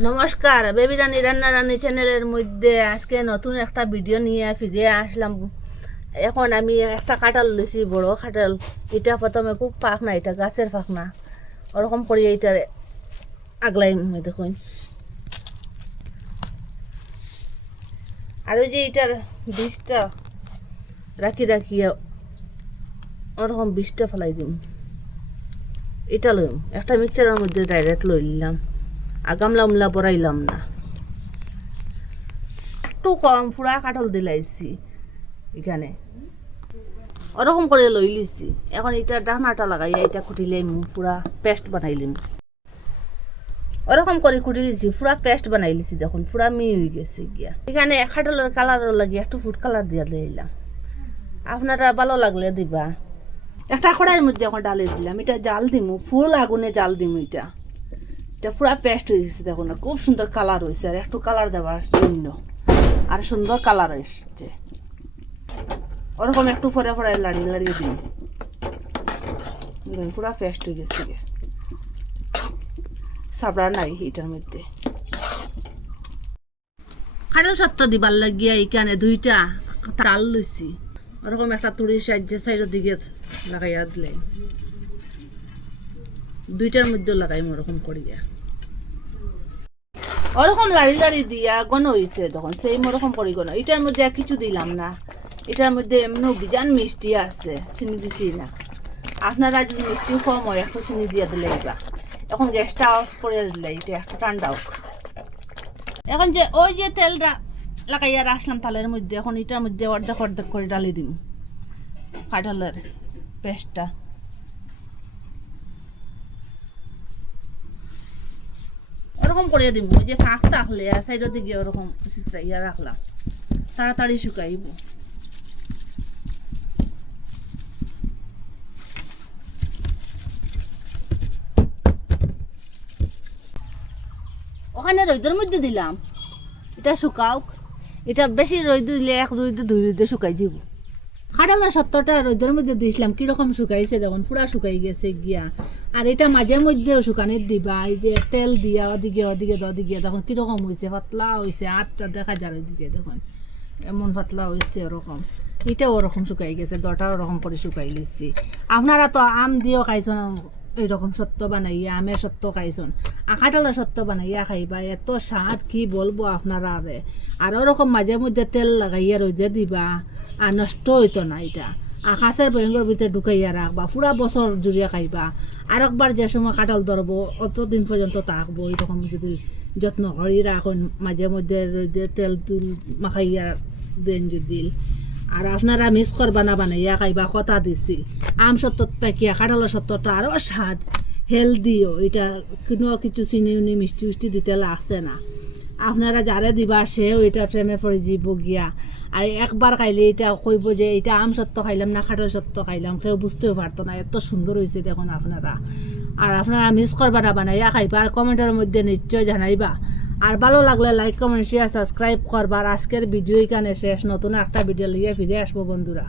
নমস্কার, বেবি রানী রান্না রানী চ্যানেলের মধ্যে আজকে নতুন একটা ভিডিও নিয়ে ফিরে আসলাম। এখন আমি একটা কাঁঠাল লইছি, বড় কাঁঠাল। এটা প্রথমে খুব ফাঁক না, এটা গাছের ফাঁক না, ওরকম করি এইটার আগলাই দেখুন। আর ওই যে এটার বীজটা রাখিয়া ওরকম বীজটা ফেলাই দিম। এটা লইম একটা মিক্সচারের মধ্যে ডাইরেক্ট লই নিলাম, আগামলা উমলা বড়াইলাম না, একটু কম পুরা কাঠল দিলাইছি এখানে, ওরকম করে লই লিছি। এখন এটা ডানাটা লাগাইয়া এটা কুটিলাম, পুরা পেস্ট বানাইলিম। ওরকম করে কুটি লিছি, পুরা পেস্ট বানাই লিছি। দেখুন পুরা হয়ে গেছে গিয়া। এখানে কাঠলের কালারও লাগিয়ে একটু ফুড কালার দিয়া লইলাম, আপনারা ভালো লাগলে দিবা। একটা কড়াইয়ের মধ্যে এখন ডালে দিলাম, এটা জাল দিমু, ফুল আগুনে জাল দিমু। এটা পুরা পেস্ট হয়ে গেছে, দেখুন না, খুব সুন্দর কালার হয়েছে। আর একটু কালার দেওয়ার জন্য আর সুন্দর কালার এসছে। ওরকম একটু ফরে লাড়িয়ে দিন, পুরা পেস্ট হয়ে গেছে। সাবড়া নাই এটার মধ্যে। কাঁঠাল সত্য দিবার লাগিয়া এখানে দুইটা তাল লইছি, ওরকম একটা তুড়ির সাইডের দিকে লাগাইয়া দিলে, দুইটার মধ্যে লাগাইম ওরকম করিয়া। ওরকম লাড়ি দিয়া গণ হয়েছে তখন, সেই ওরকম করি গণ। এটার মধ্যে কিছু দিলাম না, এটার মধ্যে এমনি বিজান মিষ্টি আছে, চিনি দিছি না। আপনারা যদি মিষ্টি কম হয় একটু চিনি দিয়ে দিলে এবার। এখন গ্যাসটা অফ করে দিলে এটা একটু ঠান্ডা হোক। এখন যে ওই যে তেলটা লাগাইয়া রাখলাম তালের মধ্যে, এখন এটার মধ্যে অর্ধেক অর্ধেক করে ডালি দিম কাঁঠালের পেস্টটা। ওরকম করে দিব, ওই যে ফাঁক থাকলে সাইডের দিকে ওরকম চিত্রাইয়া রাখলাম, তাড়াতাড়ি শুকাইব। ওখানে রোদের মধ্যে দিলাম, এটা শুকাওক। এটা বেশি রোদ দিলে এক রোদে দুই রোদে শুকাই যাব। কাঁঠালের সত্তরটা রোদের মধ্যে দিয়েছিলাম, কিরকম শুকাইছে দেখুন, পুরা শুকাই গেছে গিয়া। আর এটা মাঝে মধ্যে শুকানি দিবা, এই যে তেল দিয়া ওদিকে দেখুন কিরকম হয়েছে, পাতলা হয়েছে, আটটা দেখা যায় ওইদিকে দেখুন এমন পাতলা হয়েছে। ওরকম এটা ওরকম শুকাই গেছে, দটা ওরকম করে শুকাই লিছি। আপনারা তো আম দিয়েও খাইছেন এইরকম সত্য বানাইয়া, আমের সত্য খাইছেন, কাঁঠালের সত্য বানাইয়া খাইবা, এত স্বাদ কি বলবো আপনারা। আর ওরকম মাঝে মধ্যে তেল লাগাইয়া রইদে দিবা, আর নষ্ট হইতো না। এটা আকাশের বয়ঙ্গর ভিতরে ঢুকাইয়া রাখবা, পুরা বছর জুড়িয়া খাইবা। আর একবার যে সময় কাঁঠাল ধরবো অতদিন পর্যন্ত থাকবো। এরকম যদি যত্ন করি রাখুন, মাঝে মধ্যে তেল তুল মাখাইয়া দেন যদি। আর আপনারা মিক্স করবা না, বানাইয়া খাইবা, কথা দিছি। আম সত্তর থেকে কাঁঠালের সত্তরটা আরও স্বাদ, হেলদিও। এটা কোনো কিছু চিনি উনি মিষ্টি দিতে লাগছে না। আপনারা যারা দিবা সেও এটা প্রেমে পড়ে যাব গিয়া। আর একবার খাইলে এটা কইব যে এটা আম সত্য খাইলাম না কাঁঠাল সত্য খাইলাম, কেউ বুঝতেও পারতো না, এত সুন্দর হয়েছে দেখুন আপনারা। আর আপনারা মিস করবা না, বানাইয়া খাইবা। আর কমেন্টের মধ্যে নিশ্চয় জানাইবা। আর ভালো লাগলে লাইক কমেন্ট শেয়ার সাবস্ক্রাইব করবা। আর আজকের ভিডিও এখানে শেষ, নতুন একটা ভিডিও লিয়ে ফিরে আসবো বন্ধুরা।